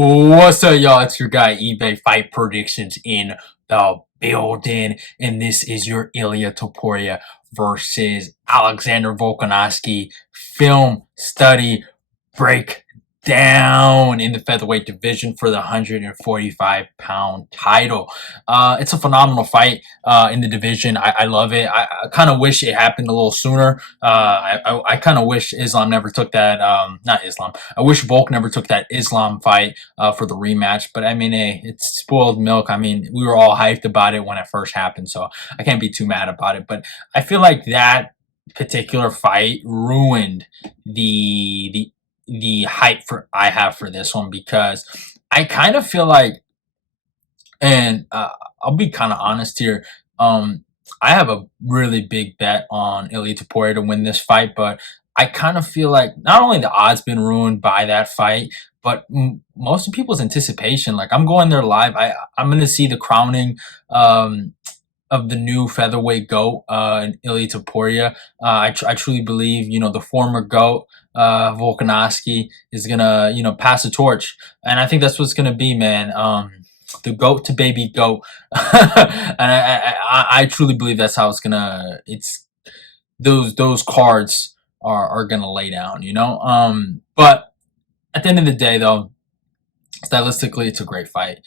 What's up, y'all? It's your guy eBay Fight Predictions in the building, and this is your Ilia Topuria versus Alexander Volkanovski film study break down in the featherweight division for the 145-pound title. It's a phenomenal fight in the division. I love it. I kind of wish it happened a little sooner. I kind of wish Islam never took that. Not Islam. I wish Volk never took that Islam fight for the rematch. But I mean, hey, it's spoiled milk. I mean, we were all hyped about it when it first happened, so I can't be too mad about it. But I feel like that particular fight ruined the hype for I have for this one because I kind of feel like, and I'll be kind of honest here. Um, I have a really big bet on Ilia Topuria to win this fight, but I kind of feel like not only the odds been ruined by that fight, but most of people's anticipation. Like I'm going there live. I'm gonna see the crowning. Of the new featherweight GOAT, Ilia Topuria. I truly believe, the former GOAT, Volkanovski, is gonna, pass the torch. And I think that's what's gonna be, man. The GOAT to baby GOAT. And I truly believe that's how it's those cards are gonna lay down, But at the end of the day, though, stylistically, it's a great fight.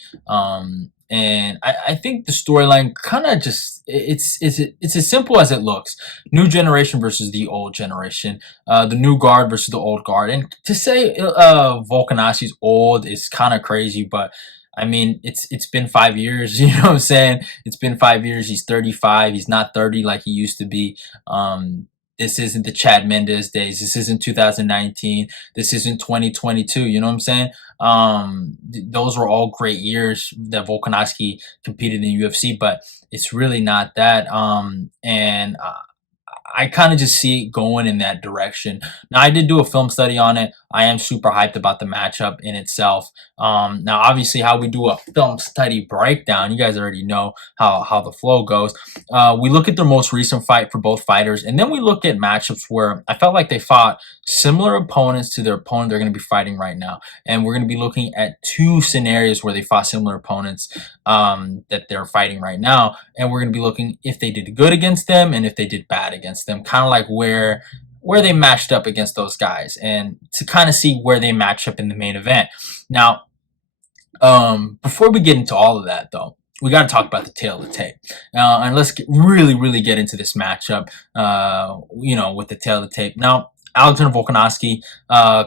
And I think the storyline kind of just it's as simple as it looks. New generation versus the old generation. The new guard versus the old guard. And to say Volkanovski's old is kind of crazy, but I mean it's been 5 years. You know what I'm saying? It's been 5 years. He's 35. He's not 30 like he used to be. This isn't the Chad Mendes days. This isn't 2019. This isn't 2022. You know what I'm saying? Those were all great years that Volkanovski competed in the UFC, but it's really not that. And I kind of just see it going in that direction. Now, I did do a film study on it. I am super hyped about the matchup in itself. Now, obviously, how we do a film study breakdown, you guys already know how the flow goes. We look at their most recent fight for both fighters, and then we look at matchups where I felt like they fought similar opponents to their opponent they're going to be fighting right now. And we're going to be looking at two scenarios where they fought similar opponents that they're fighting right now. And we're going to be looking if they did good against them and if they did bad against them, kind of like where they matched up against those guys and to kind of see where they match up in the main event. Now, before we get into all of that, though, we got to talk about the tail of the tape. And let's really get into this matchup, with the tail of the tape. Now, Alexander Volkanovski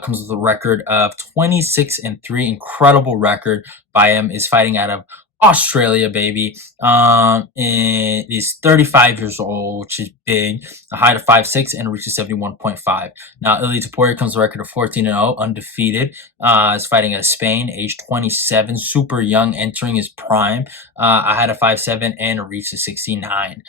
comes with a record of 26-3, incredible record by him. Is fighting out of Australia, baby. And he's 35 years old, which is big. A height of 5'6" and reaches 71.5. Now, Ilia Topuria comes with a record of 14-0, undefeated. Is fighting out of Spain, age 27, super young, entering his prime. A height of 5'7" and reaches 69.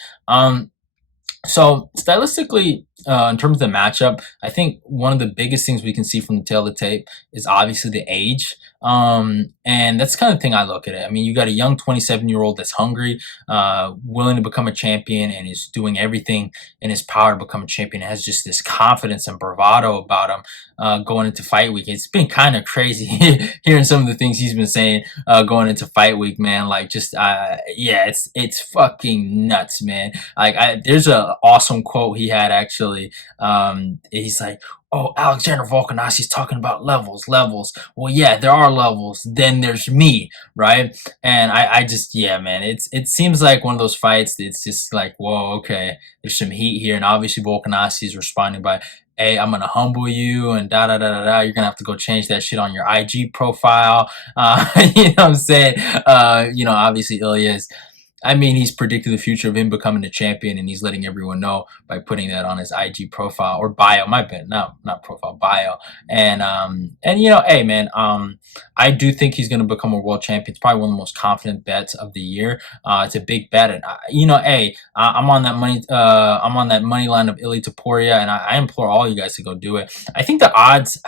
So stylistically, in terms of the matchup, I think one of the biggest things we can see from the tail of the tape is obviously the age. And that's the kind of thing I look at it. I mean, you got a young 27-year-old that's hungry, willing to become a champion, and is doing everything in his power to become a champion. Has just this confidence and bravado about him going into fight week. It's been kind of crazy hearing some of the things he's been saying going into fight week, man. Like, just yeah, it's fucking nuts, man. Like, there's a awesome quote he had actually. He's like, "Oh, Alexander Volkanovski's talking about levels. Well, yeah, there are levels. Then there's me, right?" And I just, yeah, man, it seems like one of those fights. It's just like, whoa, okay, there's some heat here, and obviously Volkanovski is responding by, "Hey, I'm gonna humble you," and da da da da da. You're gonna have to go change that shit on your IG profile. You know what I'm saying? Obviously Ilya is. I mean, he's predicted the future of him becoming a champion, and he's letting everyone know by putting that on his IG profile or bio. My bad, not profile, bio. And hey, man, I do think he's going to become a world champion. It's probably one of the most confident bets of the year. It's a big bet, and I'm on that money. I'm on that money line of Ilia Topuria, and I implore all you guys to go do it. I think the odds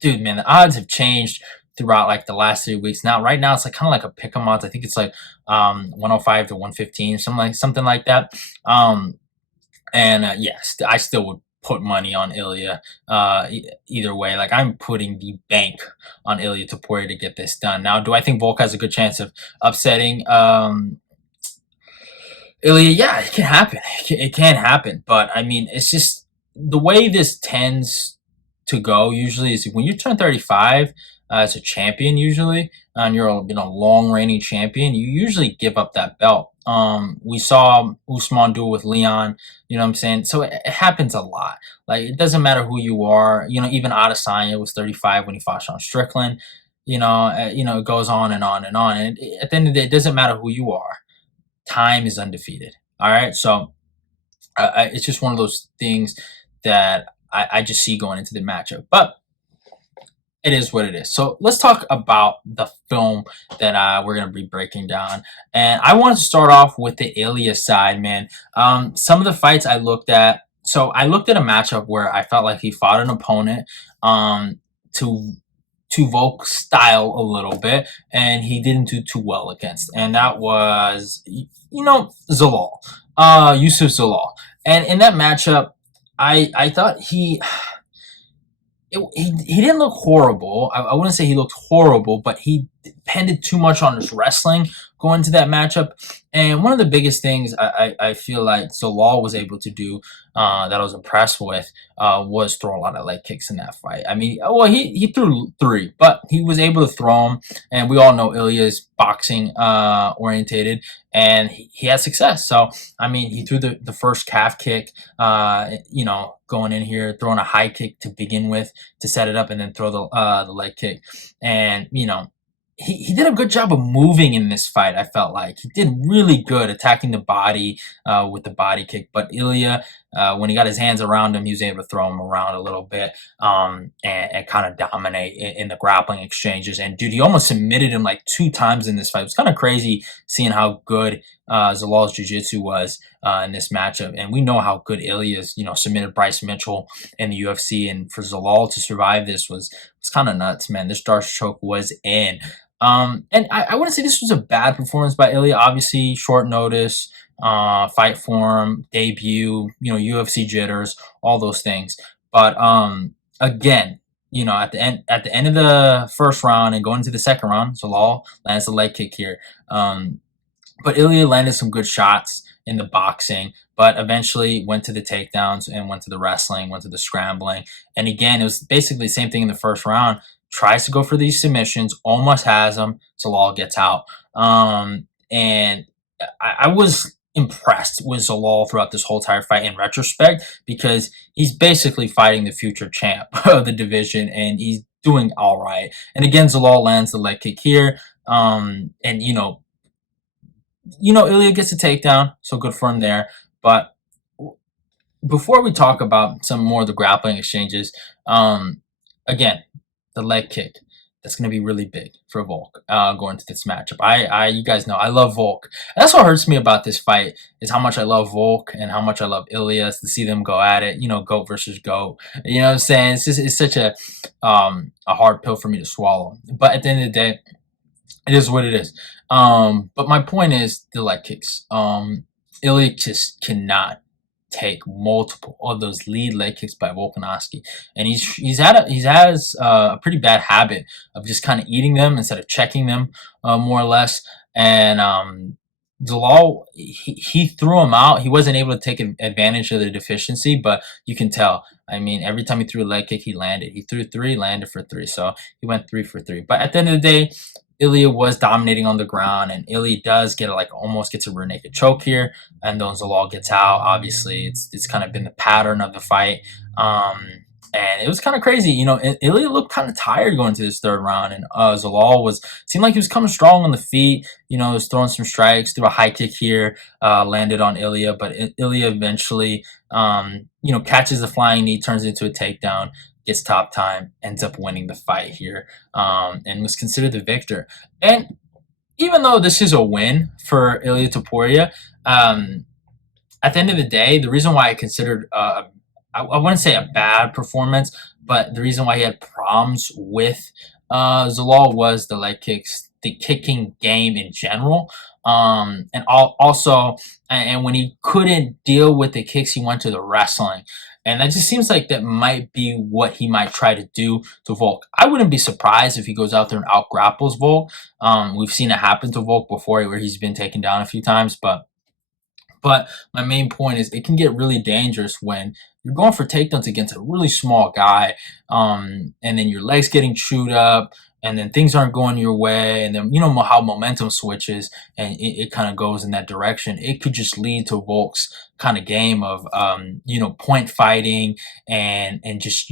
dude, man, the odds have changed throughout like the last 3 weeks. Now, right now, it's like kind of like a pick 'em odds. I think it's like 105 to 115, something like that. Yes, I still would put money on Ilia. Either way, like I'm putting the bank on Ilia Topuria to get this done. Now, do I think Volk has a good chance of upsetting Ilia? Yeah, it can happen. It can happen. But I mean, it's just the way this tends to go usually is when you turn 35 as a champion, usually, and you're a long reigning champion, you usually give up that belt. We saw Usman do it with Leon. You know what I'm saying? So it happens a lot. Like it doesn't matter who you are. Even Adesanya was 35 when he fought Sean Strickland. It goes on and on and on. And at the end of the day, it doesn't matter who you are. Time is undefeated. All right, so it's just one of those things that I just see going into the matchup. But it is what it is. So let's talk about the film that we're gonna be breaking down. And I want to start off with the Ilia side, man. Some of the fights I looked at. So I looked at a matchup where I felt like he fought an opponent to Volk's style a little bit, and he didn't do too well against. And that was, Zalal, Yusuf Zalal. And in that matchup, I thought he didn't look horrible. I wouldn't say he looked horrible, but he depended too much on his wrestling going into that matchup. And one of the biggest things I feel like Zalal was able to do that I was impressed with was throw a lot of leg kicks in that fight. I mean, well, he threw three, but he was able to throw them. And we all know Ilya is boxing orientated, and he had success. So, I mean, he threw the first calf kick, going in here, throwing a high kick to begin with to set it up, and then throw the leg kick. And, he did a good job of moving in this fight. I felt like he did really good attacking the body with the body kick. But Ilia, when he got his hands around him, he was able to throw him around a little bit and kind of dominate in the grappling exchanges. And dude, he almost submitted him like 2 times in this fight. It was kind of crazy seeing how good Zalal's jiu-jitsu was in this matchup. And we know how good Ilia's, submitted Bryce Mitchell in the UFC. And for Zalal to survive this was kind of nuts, man. This Darce choke was in. And I wouldn't say this was a bad performance by Ilia. Obviously, short notice, fight form, debut, UFC jitters, all those things. But again, at the end of the first round and going into the second round, Zalal lands the leg kick here. But Ilia landed some good shots in the boxing, but eventually went to the takedowns and went to the wrestling, went to the scrambling. And again, it was basically the same thing in the first round. Tries to go for these submissions, almost has them. Zalal gets out. And I was impressed with Zalal throughout this whole entire fight in retrospect, because he's basically fighting the future champ of the division, and he's doing all right. And again, Zalal lands the leg kick here. And Ilya gets a takedown, so good for him there. But before we talk about some more of the grappling exchanges, again, the leg kick, that's going to be really big for Volk going into this matchup. You guys know I love Volk. And that's what hurts me about this fight, is how much I love Volk and how much I love Ilya, to see them go at it. Goat versus goat. You know what I'm saying? It's such a hard pill for me to swallow. But at the end of the day, it is what it is. But my point is the leg kicks. Ilia just cannot take multiple of those lead leg kicks by Volkanovski, and he has a pretty bad habit of just kind of eating them instead of checking them, more or less. And Zalal, he threw him out. He wasn't able to take advantage of the deficiency, but you can tell. I mean, every time he threw a leg kick, he landed. He threw three, landed for three, so he went 3 for 3. But at the end of the day, Ilia was dominating on the ground, and Ilia does almost gets a rear naked choke here, and then Zalal gets out. Obviously, it's kind of been the pattern of the fight, and it was kind of crazy. Ilia looked kind of tired going to this third round, and Zalal seemed like he was coming strong on the feet. Was throwing some strikes, threw a high kick here, landed on Ilia, but Ilia eventually, catches the flying knee, turns it into a takedown, gets top time, ends up winning the fight here, and was considered the victor. And even though this is a win for Ilia Topuria, at the end of the day, the reason why I considered, I wouldn't say a bad performance, but the reason why he had problems with Zalal was the leg kicks, the kicking game in general. And also, and when he couldn't deal with the kicks, he went to the wrestling. And that just seems like that might be what he might try to do to Volk. I wouldn't be surprised if he goes out there and out grapples Volk. We've seen it happen to Volk before where he's been taken down a few times, but my main point is it can get really dangerous when you're going for takedowns against a really small guy, and then your legs getting chewed up, and then things aren't going your way, and then you know how momentum switches, and it kind of goes in that direction. It could just lead to Volk's kind of game of point fighting and just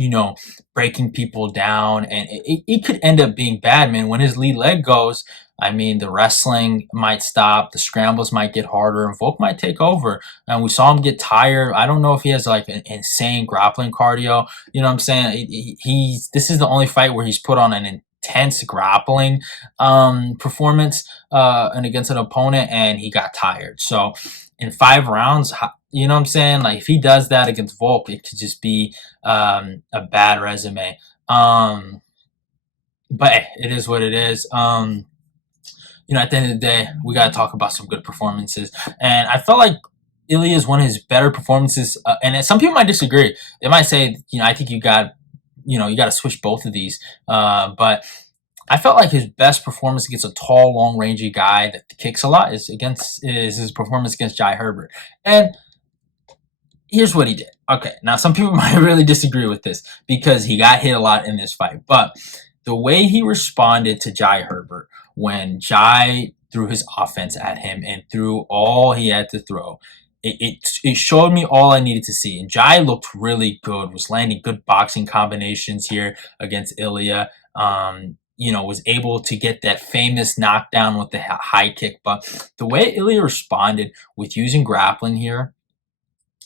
breaking people down, and it could end up being bad, man. When his lead leg goes, I mean, the wrestling might stop, the scrambles might get harder, and Volk might take over. And we saw him get tired. I don't know if he has like an insane grappling cardio. You know what I'm saying? He's this is the only fight where he's put on an intense grappling performance and against an opponent, and he got tired. So in 5 rounds, you know what I'm saying? Like if he does that against Volk, it could just be a bad resume. But hey, it is what it is. At the end of the day, we got to talk about some good performances. And I felt like Ilia is one of his better performances. And some people might disagree. They might say, I think you got to switch both of these. But I felt like his best performance against a tall, long, rangy guy that kicks a lot is his performance against Jai Herbert. And here's what he did. Okay, now some people might really disagree with this because he got hit a lot in this fight, but the way he responded to Jai Herbert when Jai threw his offense at him and threw all he had to throw, it showed me all I needed to see. And Jai looked really good, was landing good boxing combinations here against Ilia. Was able to get that famous knockdown with the high kick. But the way Ilia responded with using grappling here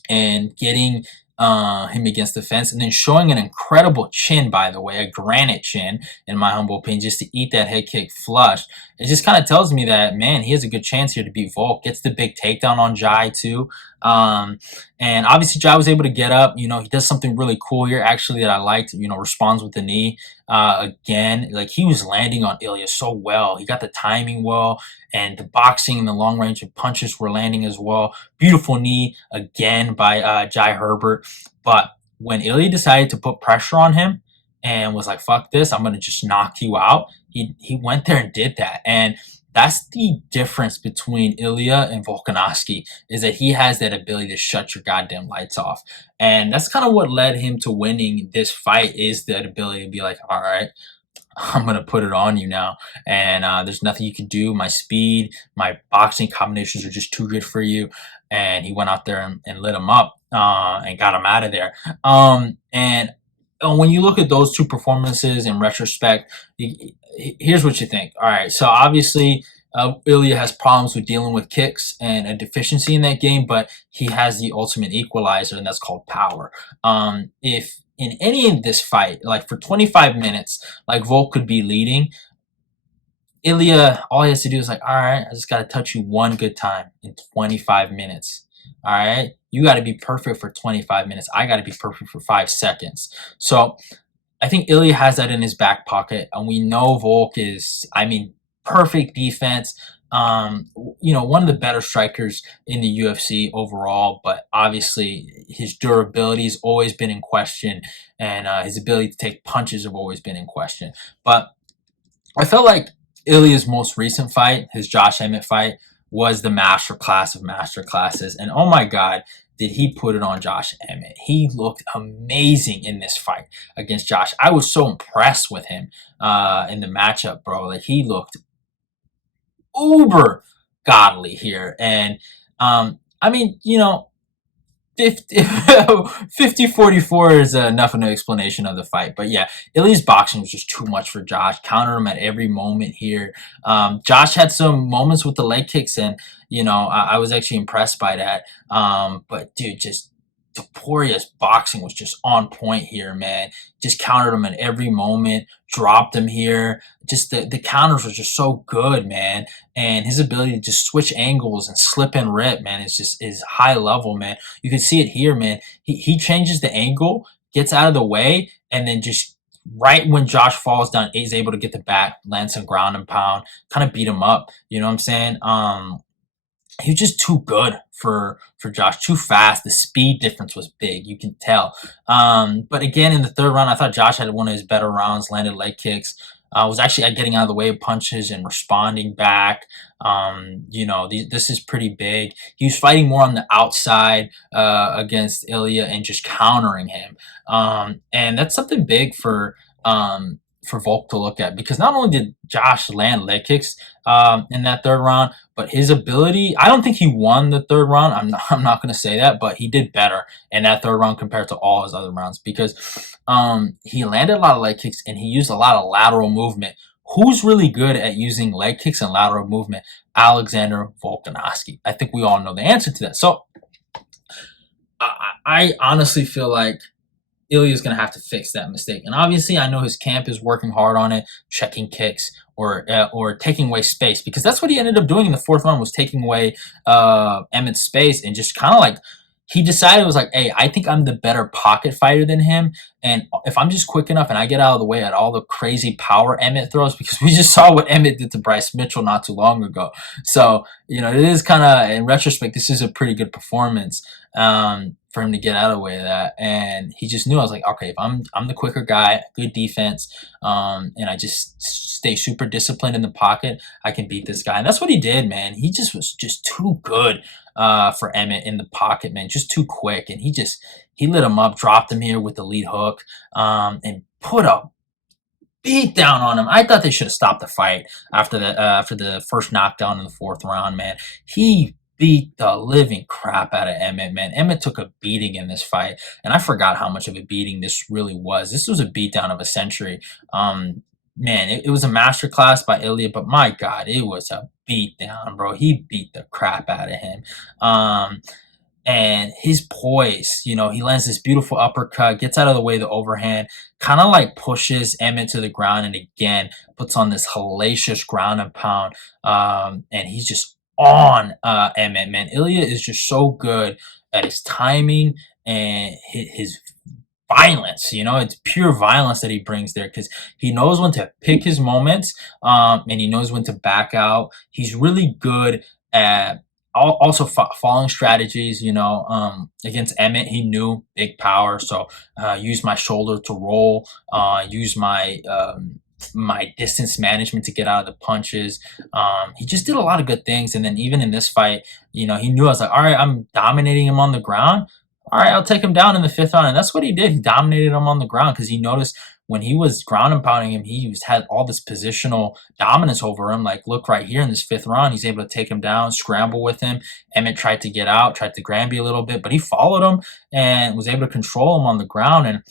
and getting him against the fence, and then showing an incredible chin, by the way, a granite chin, in my humble opinion, just to eat that head kick flush. It just kind of tells me that, man, he has a good chance here to beat Volk. Gets the big takedown on Jai, too. And obviously, Jai was able to get up. He does something really cool here, actually, that I liked. Responds with the knee. Again, like he was landing on Ilia so well. He got the timing well, and the boxing and the long range of punches were landing as well. Beautiful knee again by Jai Herbert. But when Ilia decided to put pressure on him and was like, fuck this, I'm going to just knock you out, he went there and did that. And that's the difference between Ilia and Volkanovski, is that he has that ability to shut your goddamn lights off. And that's kind of what led him to winning this fight, is that ability to be like, all right, I'm going to put it on you now. And there's nothing you can do. My speed, my boxing combinations are just too good for you. And he went out there and lit him up and got him out of there. And when you look at those two performances in retrospect, here's what you think. All right, so obviously Ilia has problems with dealing with kicks and a deficiency in that game, but he has the ultimate equalizer, and that's called power. If in any of this fight, like for 25 minutes, like Volk could be leading, Ilia, all he has to do is like, all right, I just got to touch you one good time in 25 minutes. All right, you got to be perfect for 25 minutes. I got to be perfect for 5 seconds. So I think Ilia has that in his back pocket, and we know Volk is, perfect defense. One of the better strikers in the UFC overall, but obviously his durability has always been in question, and his ability to take punches have always been in question. But I felt like Ilia's most recent fight, his Josh Emmett fight, was the master class of master classes. And oh my God, did he put it on Josh Emmett. He looked amazing in this fight against Josh. I was so impressed with him in the matchup, bro. Like he looked uber godly here. And I mean, 50-44 is enough of an explanation of the fight. But yeah, Ilia's boxing was just too much for Josh. Countered him at every moment here. Josh had some moments with the leg kicks, and I was actually impressed by that. But dude, just Topuria's boxing was just on point here, man. Just countered him at every moment, dropped him here. Just the counters were just so good, man. And his ability to just switch angles and slip and rip, man, is high level, man. You can see it here, man. He changes the angle, gets out of the way, and then just right when Josh falls down, he's able to get the back, land some ground and pound, kind of beat him up. You know what I'm saying? he was just too good for Josh, too fast. The speed difference was big, you can tell. But again, in the third round, I thought Josh had one of his better rounds, landed leg kicks. Was actually getting out of the way of punches and responding back. This is pretty big. He was fighting more on the outside against Ilia and just countering him. And that's something big for Volk to look at because not only did Josh land leg kicks in that third round, but his ability, I don't think he won the third round. I'm not going to say that, but he did better in that third round compared to all his other rounds because he landed a lot of leg kicks and he used a lot of lateral movement. Who's really good at using leg kicks and lateral movement? Alexander Volkanovski. I think we all know the answer to that. So I honestly feel like Ilya is going to have to fix that mistake. And obviously, I know his camp is working hard on it, checking kicks or taking away space because that's what he ended up doing in the fourth round was taking away Emmett's space and just kind of like he decided it was like, hey, I think I'm the better pocket fighter than him, and if I'm just quick enough and I get out of the way at all the crazy power Emmett throws because we just saw what Emmett did to Bryce Mitchell not too long ago. So it is kind of in retrospect, this is a pretty good performance for him to get out of the way of that. And he just knew I was like, okay, if I'm the quicker guy, good defense, and I just stay super disciplined in the pocket, I can beat this guy. And that's what he did, man. He just was just too good for Emmett in the pocket, man. Just too quick. And he lit him up, dropped him here with the lead hook, and put a beat down on him. I thought they should have stopped the fight after the first knockdown in the fourth round, man. He beat the living crap out of Emmett, man. Emmett took a beating in this fight, and I forgot how much of a beating this really was. This was a beatdown of a century. Man, it was a masterclass by Ilia, but my God, it was a beatdown, bro. He beat the crap out of him. And his poise, he lands this beautiful uppercut, gets out of the way of the overhand, kind of like pushes Emmett to the ground, and again puts on this hellacious ground and pound. And he's just on Emmett, man. Ilia is just so good at his timing and his violence. It's pure violence that he brings there because he knows when to pick his moments, and he knows when to back out. He's really good at also following strategies. Against Emmett, he knew big power, so use my shoulder to roll, use my distance management to get out of the punches. He just did a lot of good things, and then even in this fight, he knew I was like, all right, I'm dominating him on the ground. All right, I'll take him down in the fifth round, and that's what he did. He dominated him on the ground because he noticed when he was ground and pounding him, had all this positional dominance over him. Like, look right here in this fifth round, he's able to take him down, scramble with him. Emmett tried to get out, tried to Granby a little bit, but he followed him and was able to control him on the ground. And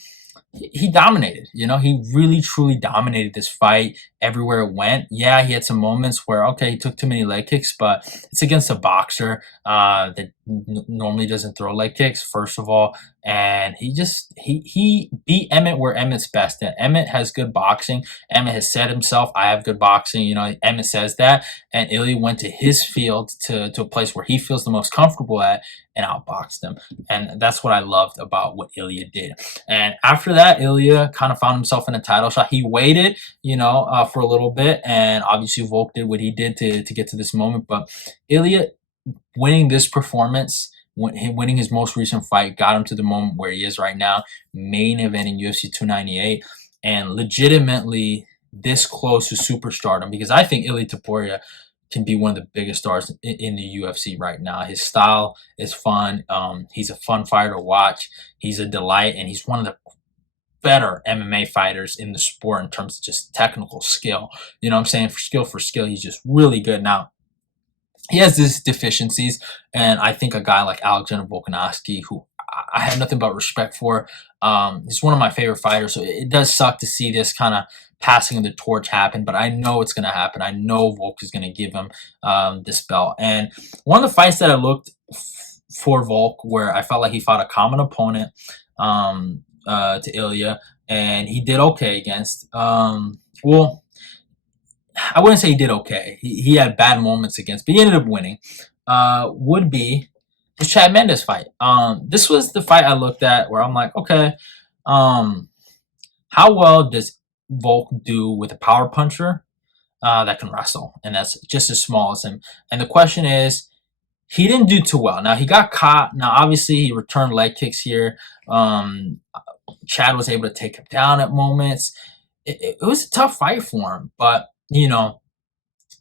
he dominated. He really truly dominated this fight everywhere it went. Yeah, he had some moments where he took too many leg kicks, but it's against a boxer that normally doesn't throw leg kicks, first of all. And he beat Emmett where Emmett's best at. Emmett has good boxing. Emmett has said himself, I have good boxing. Emmett says that. And Ilia went to his field to a place where he feels the most comfortable at and outboxed him. And that's what I loved about what Ilia did. And after that, Ilia kind of found himself in a title shot. He waited, for a little bit, and obviously Volk did what he did to get to this moment. But Ilia winning this performance, winning his most recent fight, got him to the moment where he is right now, main eventing UFC 298, and legitimately this close to superstardom because I think Ilia Topuria can be one of the biggest stars in the UFC right now. His style is fun. He's a fun fighter to watch. He's a delight, and he's one of the better MMA fighters in the sport in terms of just technical skill. You know what I'm saying? For skill, he's just really good. Now, he has these deficiencies, and I think a guy like Alexander Volkanovski, who I have nothing but respect for, he's one of my favorite fighters. So it does suck to see this kind of passing of the torch happen, but I know it's going to happen. I know Volk is going to give him this belt. And one of the fights that I looked for Volk, where I felt like he fought a common opponent to Ilia, and he did okay against. Well, I wouldn't say he did okay. He had bad moments against, but he ended up winning. Would be his Chad Mendes fight. This was the fight I looked at where I'm like, okay, how well does Volk do with a power puncher that can wrestle, and that's just as small as him. And the question is, he didn't do too well. Now he got caught. Now obviously he returned leg kicks here. Um, Chad was able to take him down at moments. It was a tough fight for him, but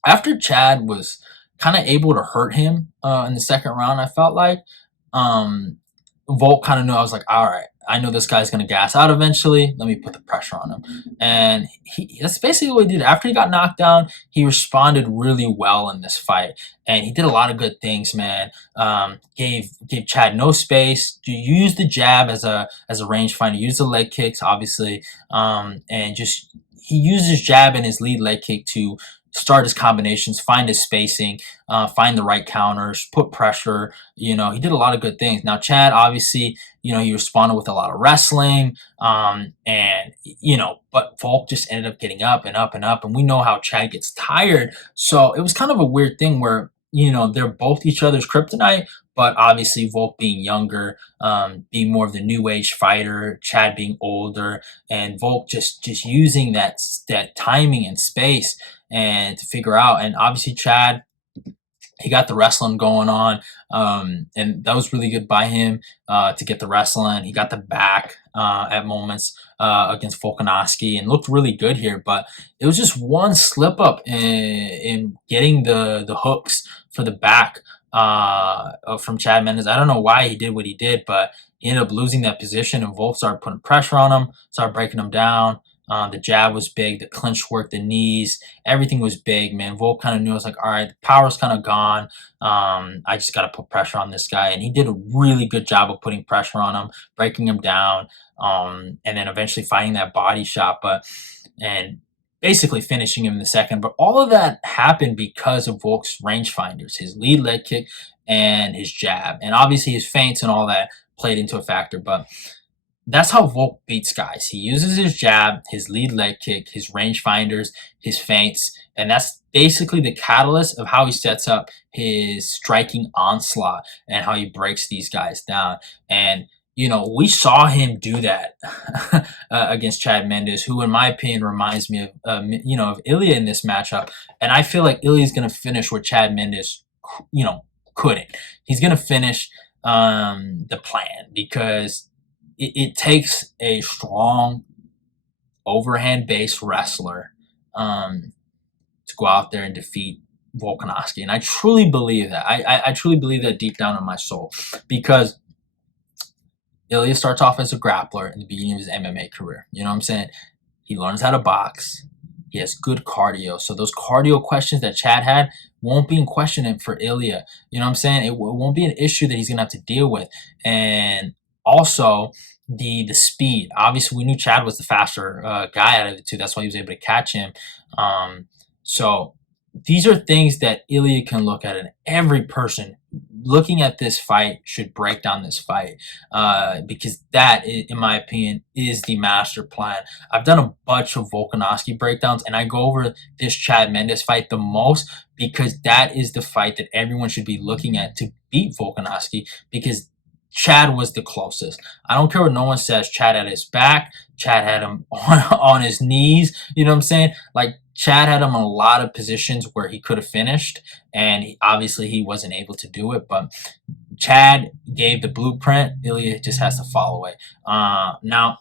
after Chad was kind of able to hurt him in the second round, I felt like um, Volk kind of knew. I was like, all right, I know this guy's gonna gas out eventually. Let me put the pressure on him, and that's basically what he did. After he got knocked down, he responded really well in this fight, and he did a lot of good things. Man, gave Chad no space. To use the jab as a range finder, use the leg kicks, obviously, and just he used his jab and his lead leg kick to start his combinations, find his spacing, find the right counters, put pressure. He did a lot of good things. Now, Chad, obviously, he responded with a lot of wrestling, and but Volk just ended up getting up and up and up, and we know how Chad gets tired. So it was kind of a weird thing where they're both each other's kryptonite, but obviously Volk being younger, being more of the new age fighter, Chad being older, and Volk just using that timing and space and to figure out. And obviously Chad, he got the wrestling going on, and that was really good by him to get the wrestling. He got the back at moments against Volkanovski and looked really good here. But it was just one slip up in getting the hooks for the back from Chad Mendes. I don't know why he did what he did, but he ended up losing that position, and Volk started putting pressure on him, started breaking him down. The jab was big, the clinch work, the knees, everything was big, man. Volk kind of knew. I was like, all right, the power's kind of gone. I just got to put pressure on this guy. And he did a really good job of putting pressure on him, breaking him down, and then eventually finding that body shot, and basically finishing him in the second. But all of that happened because of Volk's rangefinders, his lead leg kick and his jab. And obviously his feints and all that played into a factor. But that's how Volk beats guys. He uses his jab, his lead leg kick, his rangefinders, his feints, and that's basically the catalyst of how he sets up his striking onslaught and how he breaks these guys down. And we saw him do that against Chad Mendes, who, in my opinion, reminds me of Ilia in this matchup. And I feel like Ilia is going to finish what Chad Mendes, couldn't. He's going to finish the plan because it takes a strong overhand based wrestler to go out there and defeat Volkanovski. And I truly believe that. I truly believe that deep down in my soul, because Ilia starts off as a grappler in the beginning of his MMA career. You know what I'm saying? He learns how to box. He has good cardio. So those cardio questions that Chad had won't be in question for Ilia. You know what I'm saying? It won't be an issue that he's going to have to deal with. And also the speed. Obviously, we knew Chad was the faster guy out of the two. That's why he was able to catch him. So these are things that Ilia can look at, and every person looking at this fight should break down this fight because that, in my opinion, is the master plan. I've done a bunch of Volkanovski breakdowns, and I go over this Chad Mendes fight the most because that is the fight that everyone should be looking at to beat Volkanovski, because Chad was the closest. I don't care what no one says. Chad had his back. Chad had him on his knees. You know what I'm saying? Like, Chad had him in a lot of positions where he could have finished, and obviously he wasn't able to do it. But Chad gave the blueprint. Ilia just has to follow it. Now,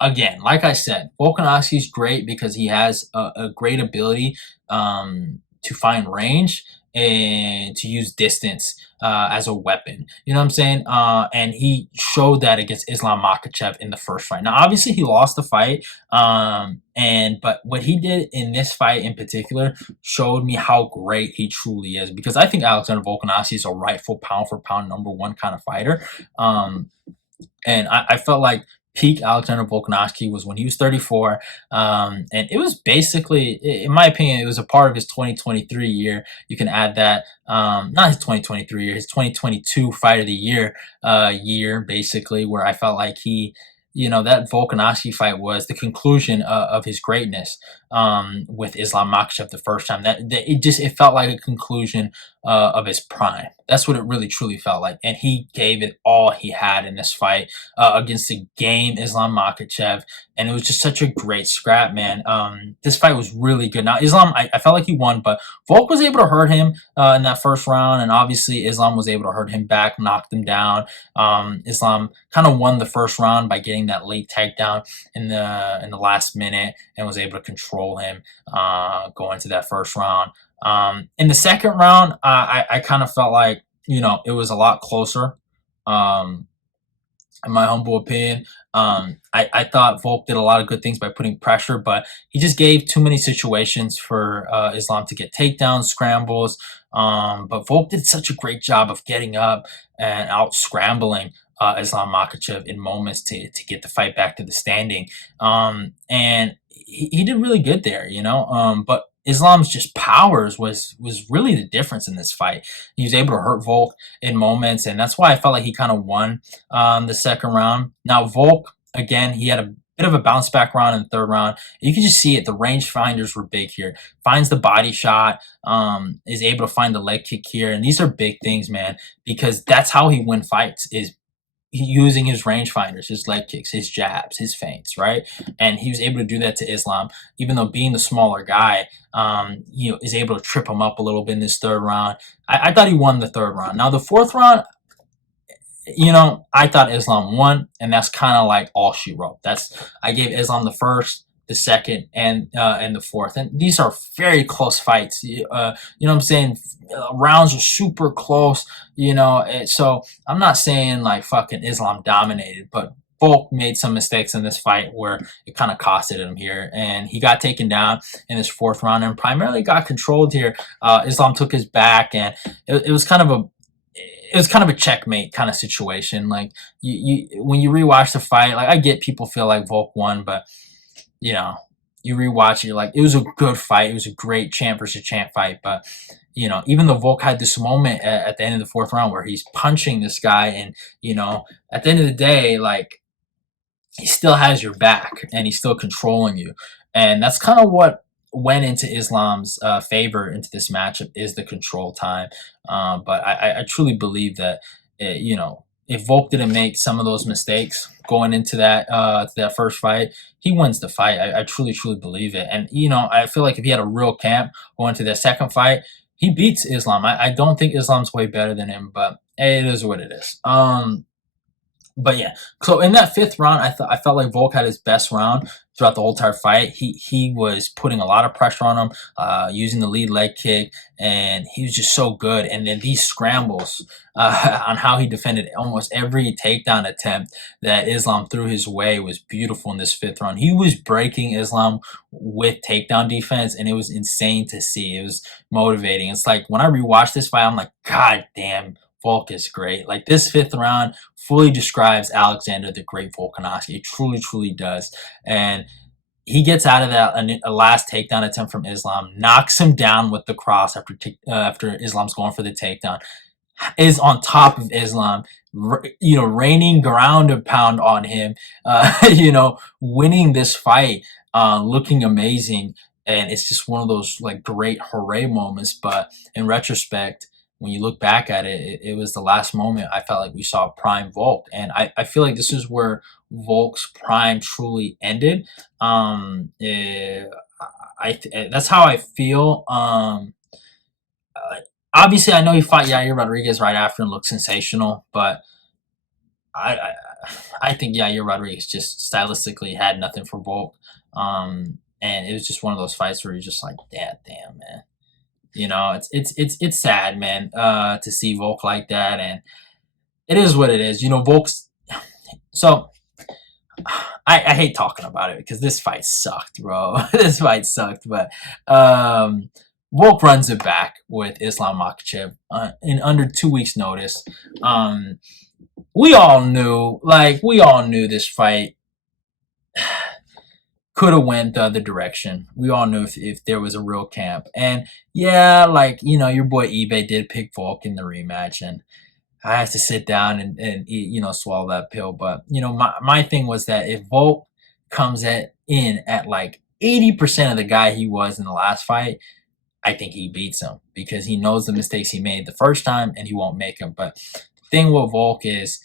again, like I said, Volkanovski's great because he has a great ability to find range and to use distance as a weapon. You know what I'm saying? And he showed that against Islam Makhachev in the first fight. Now, obviously, he lost the fight, but what he did in this fight in particular showed me how great he truly is, because I think Alexander Volkanovski is a rightful pound for pound #1 kind of fighter. And I felt like peak Alexander Volkanovski was when he was 34. And it was basically, in my opinion, it was a part of his 2023 year. You can add that, not his 2023 year, his 2022 Fight of the Year, basically, where I felt like that Volkanovski fight was the conclusion of his greatness with Islam Makhachev the first time. It felt like a conclusion of his prime. That's what it really truly felt like, and he gave it all he had in this fight against the game Islam Makhachev, and it was just such a great scrap, man. This fight was really good. Now Islam, I felt like he won, but Volk was able to hurt him in that first round, and obviously Islam was able to hurt him back, knocked him down. Islam kind of won the first round by getting that late takedown in the last minute, and was able to control him going into that first round. In the second round, I kind of felt like it was a lot closer. Um, in my humble opinion. I thought Volk did a lot of good things by putting pressure, but he just gave too many situations for Islam to get takedowns, scrambles. But Volk did such a great job of getting up and out scrambling Islam Makhachev in moments to get the fight back to the standing. And he did really good there, but Islam's just powers was really the difference in this fight. He was able to hurt Volk in moments, and that's why I felt like he kind of won the second round. Now Volk, again, he had a bit of a bounce back round in the third round. You can just see it. The range finders were big here. Finds the body shot, is able to find the leg kick here, and these are big things, man, because that's how he win fights. Is using his range finders, his leg kicks, his jabs, his feints, right? And he was able to do that to Islam, even though being the smaller guy, is able to trip him up a little bit in this third round. I thought he won the third round. Now the fourth round, I thought Islam won, and that's kind of like all she wrote. I gave Islam the first, the second, and the fourth, and these are very close fights. What I'm saying? Rounds are super close. So I'm not saying like fucking Islam dominated, but Volk made some mistakes in this fight where it kind of costed him here, and he got taken down in this fourth round and primarily got controlled here. Islam took his back, and it was kind of a checkmate kind of situation. Like you when you rewatch the fight, like I get people feel like Volk won, but you know, you rewatch it, you're like, it was a good fight. It was a great champ versus champ fight. But even though Volk had this moment at the end of the fourth round where he's punching this guy, and at the end of the day, like he still has your back and he's still controlling you, and that's kind of what went into Islam's favor into this matchup is the control time. But I truly believe that if Volk didn't make some of those mistakes going into that first fight, he wins the fight. I truly believe it, and I feel like if he had a real camp going into that second fight, he beats Islam. I don't think Islam's way better than him, but hey, it is what it is. But yeah, so in that fifth round, I felt like Volk had his best round throughout the whole entire fight. He was putting a lot of pressure on him, using the lead leg kick, and he was just so good. And then these scrambles on how he defended almost every takedown attempt that Islam threw his way was beautiful in this fifth round. He was breaking Islam with takedown defense, and it was insane to see. It was motivating. It's like when I rewatch this fight, I'm like, God damn, Volk is great. Like this fifth round fully describes Alexander the Great Volkanovski. It truly does. And he gets out of that a last takedown attempt from Islam, knocks him down with the cross after Islam's going for the takedown, is on top of Islam, raining ground and pound on him, winning this fight, looking amazing. And it's just one of those like great hooray moments. But in retrospect, when you look back at it, it was the last moment I felt like we saw prime Volk. And I feel like this is where Volk's prime truly ended. That's how I feel. Obviously, I know he fought Yair Rodriguez right after and looked sensational, but I I, I think Yair Rodriguez just stylistically had nothing for Volk. And it was just one of those fights where you're just like, damn, man. It's sad, man, to see Volk like that, and it is what it is. Volk's so I hate talking about it because this fight sucked, bro. This fight sucked, but Volk runs it back with Islam Makhachev in under 2 weeks' notice. We all knew this fight could have went the other direction. We all knew if there was a real camp. And yeah, your boy eBay did pick Volk in the rematch, and I had to sit down and eat, swallow that pill. But, my thing was that if Volk comes in at like 80% of the guy he was in the last fight, I think he beats him because he knows the mistakes he made the first time and he won't make them. But the thing with Volk is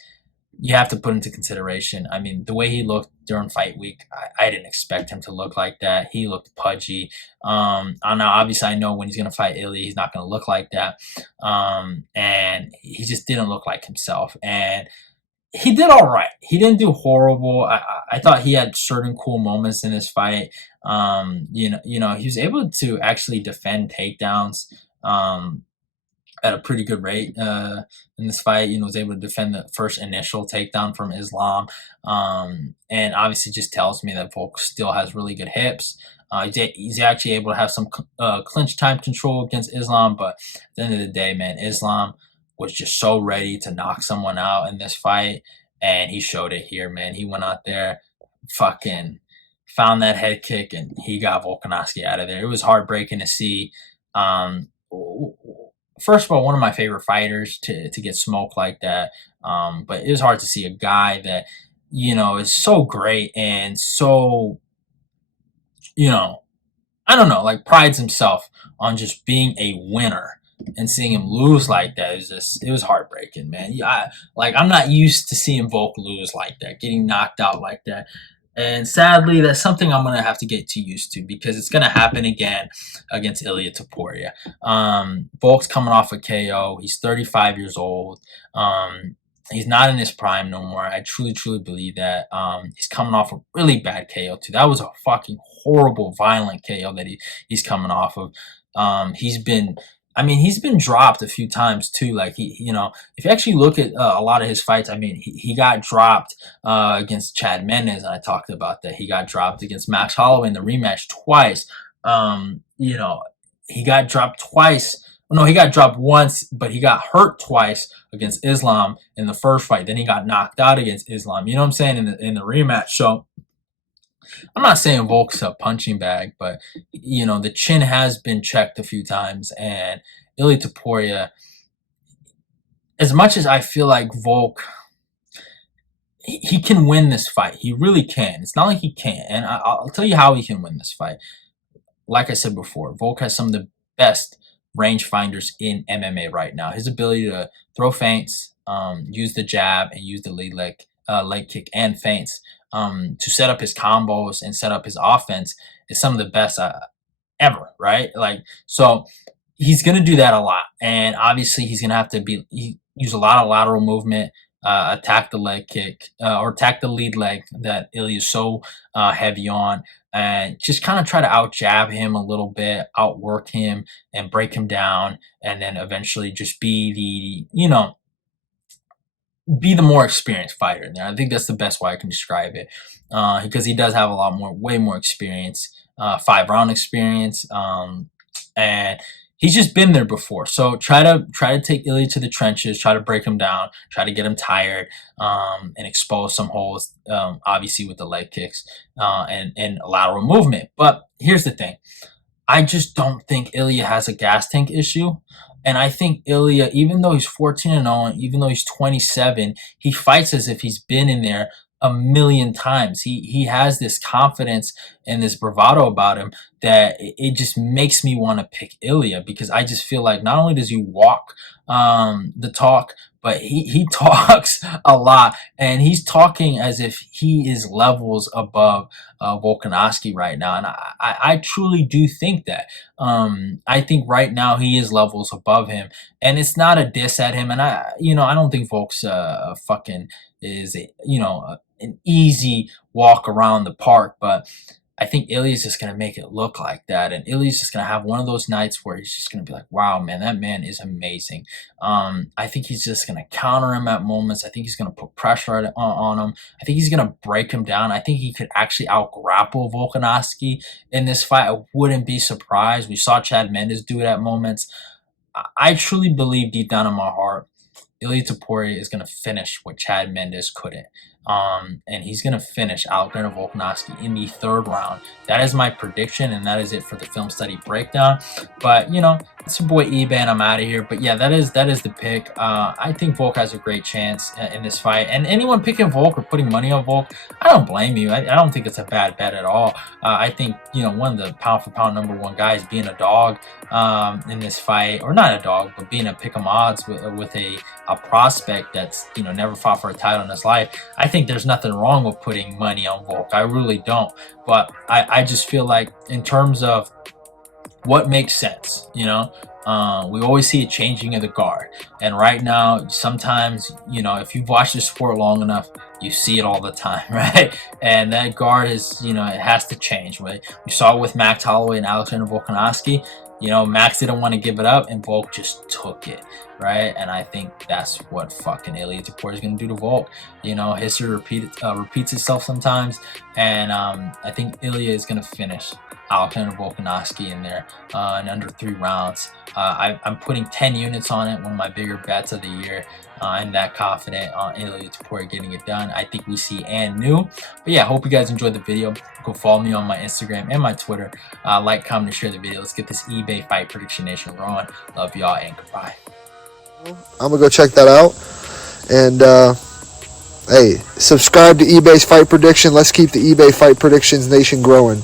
you have to put into consideration. I mean, the way he looked during fight week, I didn't expect him to look like that. He looked pudgy. I know, obviously, I know when he's gonna fight Ilia, he's not gonna look like that. And he just didn't look like himself. And he did all right. He didn't do horrible. I thought he had certain cool moments in this fight. He was able to actually defend takedowns. At a pretty good rate in this fight. Was able to defend the first initial takedown from Islam, and obviously just tells me that Volk still has really good hips. He's actually able to have some clinch time control against Islam, but at the end of the day, man, Islam was just so ready to knock someone out in this fight, and he showed it here, man. He went out there, fucking found that head kick, and he got Volkanovski out of there. It was heartbreaking to see. Um, First of all, one of my favorite fighters to get smoked like that. But it was hard to see a guy that is so great and so you know I don't know, like prides himself on just being a winner, and seeing him lose like that is just it was heartbreaking, man. Yeah, I'm not used to seeing Volk lose like that, getting knocked out like that. And sadly, that's something I'm gonna have to get too used to because it's gonna happen again against Ilia Topuria. Volk's coming off a KO. He's 35 years old. He's not in his prime no more. I truly, truly believe that. He's coming off a really bad KO too. That was a fucking horrible, violent KO that he's coming off of. He's been I mean, he's been dropped a few times too. Like if you actually look at a lot of his fights, I mean, he got dropped against Chad Mendes, and I talked about that. He got dropped against Max Holloway in the rematch twice. He got dropped twice. No, he got dropped once, but he got hurt twice against Islam in the first fight. Then he got knocked out against Islam. You know what I'm saying in the rematch. So I'm not saying Volk's a punching bag, but the chin has been checked a few times, and Ilia Topuria, as much as I feel like Volk, he can win this fight. He really can. It's not like he can't, and I'll tell you how he can win this fight. Like I said before, Volk has some of the best range finders in MMA right now. His ability to throw feints, use the jab, and use the leg kick and feints to set up his combos and set up his offense is some of the best ever, right? So he's going to do that a lot, and obviously he's going to have to use a lot of lateral movement, attack the leg kick or attack the lead leg that Ilia is so heavy on, and just kind of try to out jab him a little bit, outwork him, and break him down, and then eventually just be the more experienced fighter in there. I think that's the best way I can describe it, because he does have way more experience, 5 round experience, and he's just been there before. So try to take Ilia to the trenches, try to break him down, try to get him tired, and expose some holes. Obviously with the leg kicks and lateral movement. But here's the thing. I just don't think Ilia has a gas tank issue. And I think Ilia, even though he's 14-0, and even though he's 27, he fights as if he's been in there a million times. He has this confidence and this bravado about him that it just makes me want to pick Ilia, because I just feel like not only does he walk the talk, but he talks a lot, and he's talking as if he is levels above Volkanovski right now, and I truly do think that. I think right now he is levels above him, and it's not a diss at him. And I don't think Volk's fucking is an easy walk around the park, but I think Ilia's just gonna make it look like that, and Ilia's just gonna have one of those nights where he's just gonna be like, "Wow, man, that man is amazing." I think he's just gonna counter him at moments. I think he's gonna put pressure on him. I think he's gonna break him down. I think he could actually out grapple Volkanovski in this fight. I wouldn't be surprised. We saw Chad Mendes do it at moments. I truly believe deep down in my heart, Ilia Topuria is going to finish what Chad Mendes couldn't. And he's going to finish Alexander Volkanovski in the 3rd round. That is my prediction, and that is it for the film study breakdown. But, It's your boy eBay, and I'm out of here. But yeah, that is the pick. I think Volk has a great chance in this fight. And anyone picking Volk or putting money on Volk, I don't blame you. I don't think it's a bad bet at all. I think, one of the pound for pound #1 guys being a dog in this fight, or not a dog, but being a pick 'em odds with a prospect that's never fought for a title in his life. I think there's nothing wrong with putting money on Volk. I really don't. But I just feel like in terms of what makes sense, we always see a changing of the guard, and right now sometimes, if you've watched the sport long enough, you see it all the time. Right? And that guard is, it has to change. Right? We saw it with Max Holloway and Alexander Volkanovski. Max didn't want to give it up, and Volk just took it. Right? And I think that's what fucking Ilia Topuria is going to do to Volk. History repeats itself sometimes, and I think Ilia is going to finish Alexander Volkanovski in there in under 3 rounds. I'm putting 10 units on it, one of my bigger bets of the year. I'm that confident on Ilia Topuria getting it done. I think we see and new. But yeah, hope you guys enjoyed the video. Go follow me on my Instagram and my Twitter. Like, comment, and share the video. Let's get this eBay Fight Prediction Nation rolling. Love y'all, and goodbye. I'm going to go check that out. And, hey, subscribe to eBay's Fight Prediction. Let's keep the eBay Fight Predictions Nation growing.